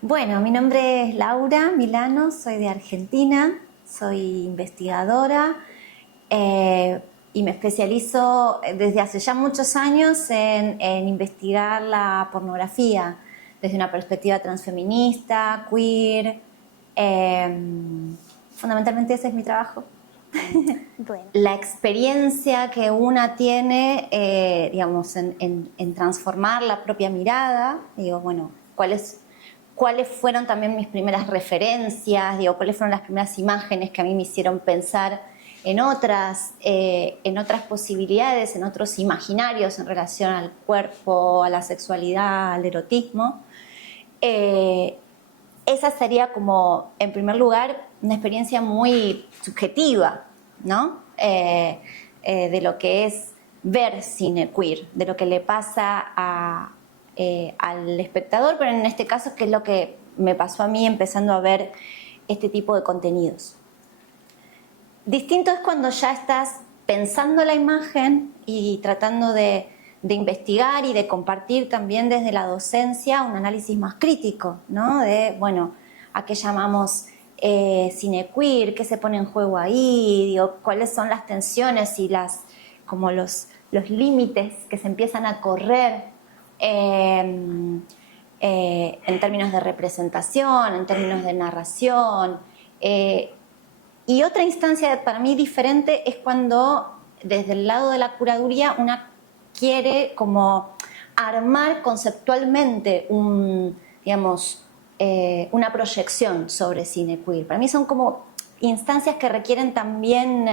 Bueno, mi nombre es Laura Milano, soy de Argentina, soy investigadora y me especializo desde hace ya muchos años en investigar la pornografía desde una perspectiva transfeminista, queer. eh, Fundamentalmente ese es mi trabajo. Bueno, La experiencia que una tiene, digamos, en transformar la propia mirada, digo, bueno, cuáles fueron también mis primeras referencias, digo, cuáles fueron las primeras imágenes que a mí me hicieron pensar en otras posibilidades, en otros imaginarios en relación al cuerpo, a la sexualidad, al erotismo. Esa sería como, en primer lugar, una experiencia muy subjetiva, ¿no? De lo que es ver cine queer, de lo que le pasa al espectador, pero en este caso, que es lo que me pasó a mí empezando a ver este tipo de contenidos. Distinto es cuando ya estás pensando la imagen y tratando de investigar y de compartir también desde la docencia un análisis más crítico, ¿no? De, bueno, ¿a qué llamamos cine queer? ¿Qué se pone en juego ahí? Digo, ¿cuáles son las tensiones y como los límites que se empiezan a correr en términos de representación, en términos de narración? Y otra instancia para mí diferente es cuando desde el lado de la curaduría una quiere como armar conceptualmente una proyección sobre cine queer. Para mí son como instancias que requieren también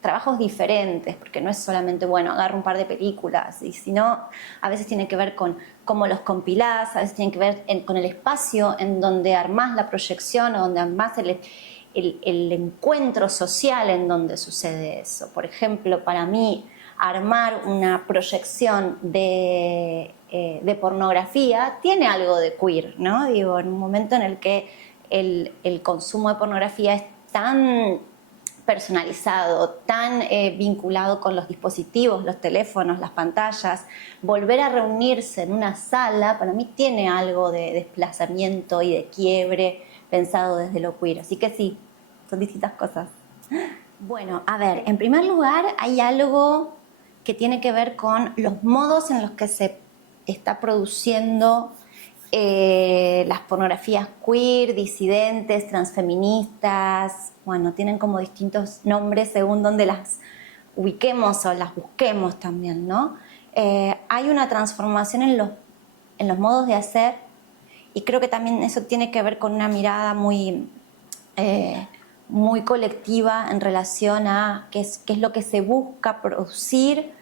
trabajos diferentes, porque no es solamente, bueno, agarro un par de películas, y sino a veces tiene que ver con cómo los compilás, a veces tiene que ver con el espacio en donde armás la proyección o donde armás el encuentro social en donde sucede eso. Por ejemplo, para mí, armar una proyección de pornografía tiene algo de queer, ¿no? Digo, en un momento en el que el consumo de pornografía es tan personalizado, tan vinculado con los dispositivos, los teléfonos, las pantallas, volver a reunirse en una sala, para mí tiene algo de desplazamiento y de quiebre pensado desde lo queer. Así que sí, son distintas cosas. Bueno, a ver, en primer lugar hay algo que tiene que ver con los modos en los que se está produciendo las pornografías queer, disidentes, transfeministas. Bueno, tienen como distintos nombres según donde las ubiquemos o las busquemos también, ¿no? Hay una transformación en los modos de hacer, y creo que también eso tiene que ver con una mirada muy colectiva en relación a qué es lo que se busca producir,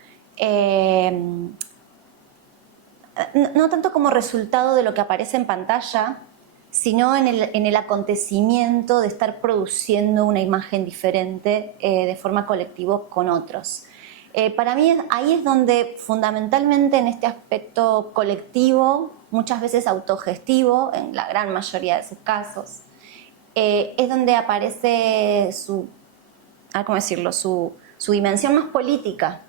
no tanto como resultado de lo que aparece en pantalla, sino en el acontecimiento de estar produciendo una imagen diferente de forma colectiva con otros. Para mí ahí es donde fundamentalmente en este aspecto colectivo, muchas veces autogestivo, en la gran mayoría de sus casos, es donde aparece ¿cómo decirlo? Su dimensión más política,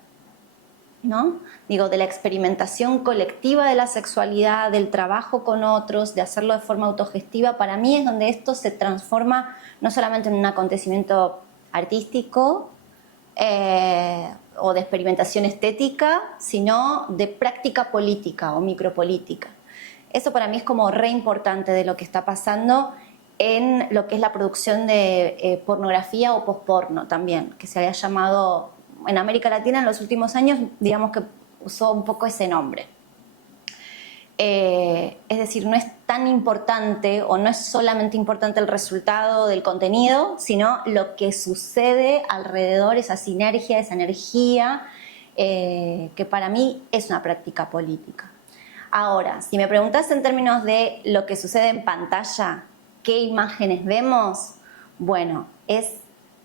¿no? Digo, de la experimentación colectiva de la sexualidad, del trabajo con otros, de hacerlo de forma autogestiva. Para mí es donde esto se transforma no solamente en un acontecimiento artístico o de experimentación estética, sino de práctica política o micropolítica. Eso para mí es como re importante de lo que está pasando en lo que es la producción de pornografía o posporno también, que se había llamado en América Latina en los últimos años, digamos que usó un poco ese nombre. Es decir, no es tan importante o no es solamente importante el resultado del contenido, sino lo que sucede alrededor, esa sinergia, esa energía, que para mí es una práctica política. Ahora, si me preguntas en términos de lo que sucede en pantalla, ¿qué imágenes vemos? Bueno, es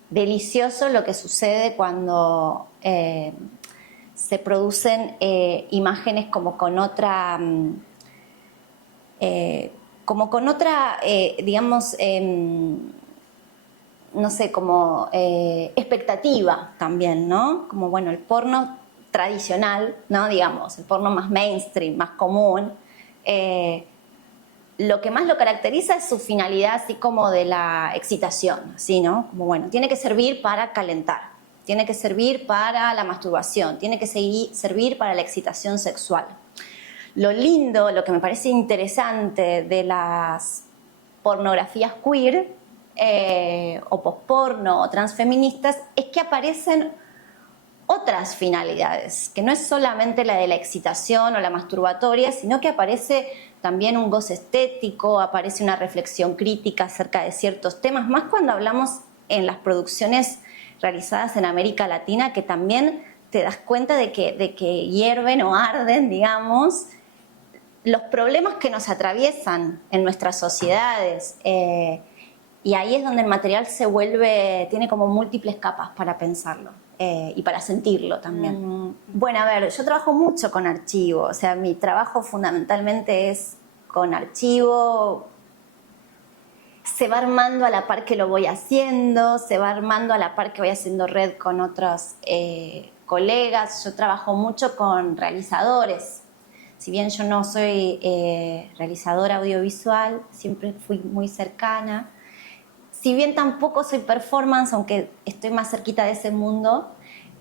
delicioso lo que sucede cuando se producen imágenes como con otra, digamos, no sé, como expectativa también, ¿no? Como, bueno, el porno tradicional, ¿no? Digamos, el porno más mainstream, más común, lo que más lo caracteriza es su finalidad así como de la excitación, ¿sí, no? Como bueno, tiene que servir para calentar, tiene que servir para la masturbación, tiene que servir para la excitación sexual. Lo lindo, lo que me parece interesante de las pornografías queer o posporno o transfeministas es que aparecen otras finalidades, que no es solamente la de la excitación o la masturbatoria, sino que aparece también un goce estético, aparece una reflexión crítica acerca de ciertos temas, más cuando hablamos en las producciones realizadas en América Latina, que también te das cuenta de que hierven o arden, digamos, los problemas que nos atraviesan en nuestras sociedades. Y ahí es donde el material tiene como múltiples capas para pensarlo y para sentirlo también. Bueno, a ver, yo trabajo mucho con archivo, o sea, mi trabajo fundamentalmente es con archivo. Se va armando a la par que lo voy haciendo, se va armando a la par que voy haciendo red con otros colegas. Yo trabajo mucho con realizadores. Si bien yo no soy realizadora audiovisual, siempre fui muy cercana. Si bien tampoco soy performance, aunque estoy más cerquita de ese mundo,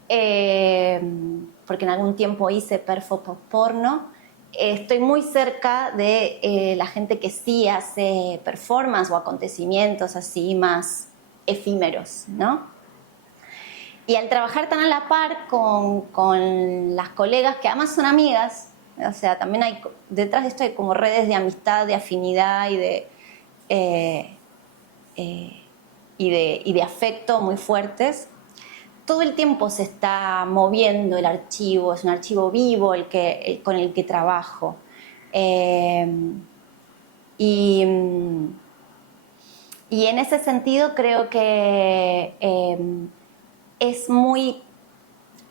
porque en algún tiempo hice perfo porno, estoy muy cerca de la gente que sí hace performance o acontecimientos así más efímeros, ¿no? Y al trabajar tan a la par con las colegas, que además son amigas, o sea, también hay, detrás de esto hay como redes de amistad, de afinidad y de afecto muy fuertes. Todo el tiempo se está moviendo el archivo, es un archivo vivo con el que trabajo. Y en ese sentido creo que es muy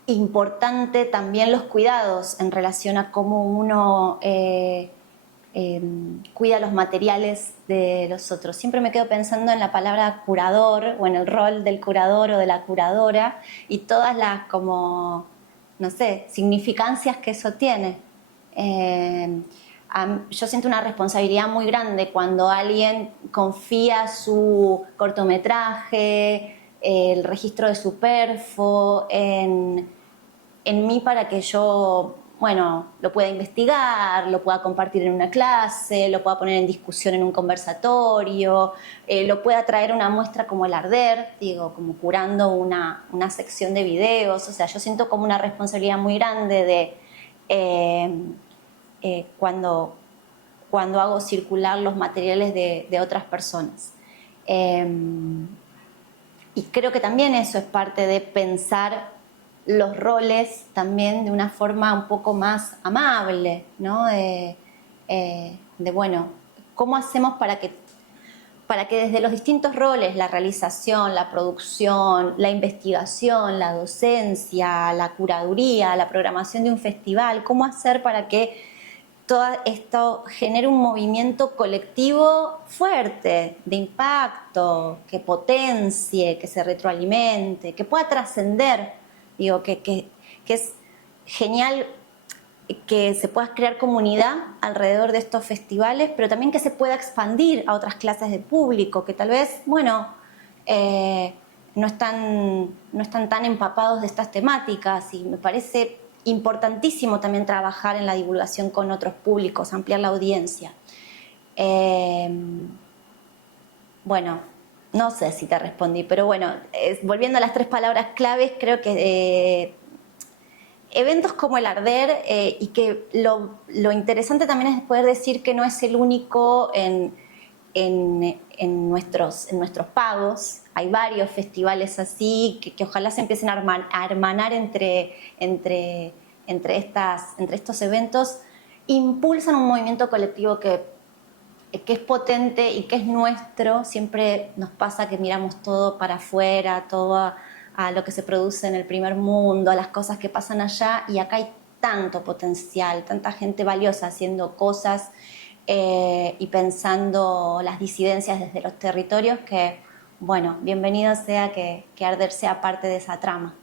importante también los cuidados en relación a cómo uno cuida los materiales de los otros. Siempre me quedo pensando en la palabra curador o en el rol del curador o de la curadora y todas las como, no sé, significancias que eso tiene. Yo siento una responsabilidad muy grande cuando alguien confía su cortometraje, el registro de su perfo en mí para que yo, bueno, lo pueda investigar, lo pueda compartir en una clase, lo pueda poner en discusión en un conversatorio, lo pueda traer a una muestra como el Arder, digo, como curando una sección de videos. O sea, yo siento como una responsabilidad muy grande de cuando hago circular los materiales de otras personas. Y creo que también eso es parte de pensar los roles también de una forma un poco más amable, ¿no? Bueno, ¿cómo hacemos para que desde los distintos roles, la realización, la producción, la investigación, la docencia, la curaduría, la programación de un festival, cómo hacer para que todo esto genere un movimiento colectivo fuerte, de impacto, que potencie, que se retroalimente, que pueda trascender? Digo, que es genial que se pueda crear comunidad alrededor de estos festivales, pero también que se pueda expandir a otras clases de público, que tal vez, bueno, no están tan empapados de estas temáticas, y me parece importantísimo también trabajar en la divulgación con otros públicos, ampliar la audiencia. Bueno, no sé si te respondí, pero bueno, volviendo a las 3 palabras claves, creo que eventos como el Arder, y que lo interesante también es poder decir que no es el único en nuestros pagos. Hay varios festivales así que ojalá se empiecen a hermanar entre estos eventos, impulsan un movimiento colectivo que es potente y que es nuestro. Siempre nos pasa que miramos todo para afuera, todo a lo que se produce en el primer mundo, a las cosas que pasan allá, y acá hay tanto potencial, tanta gente valiosa haciendo cosas y pensando las disidencias desde los territorios, que, bueno, bienvenido sea que Arder sea parte de esa trama.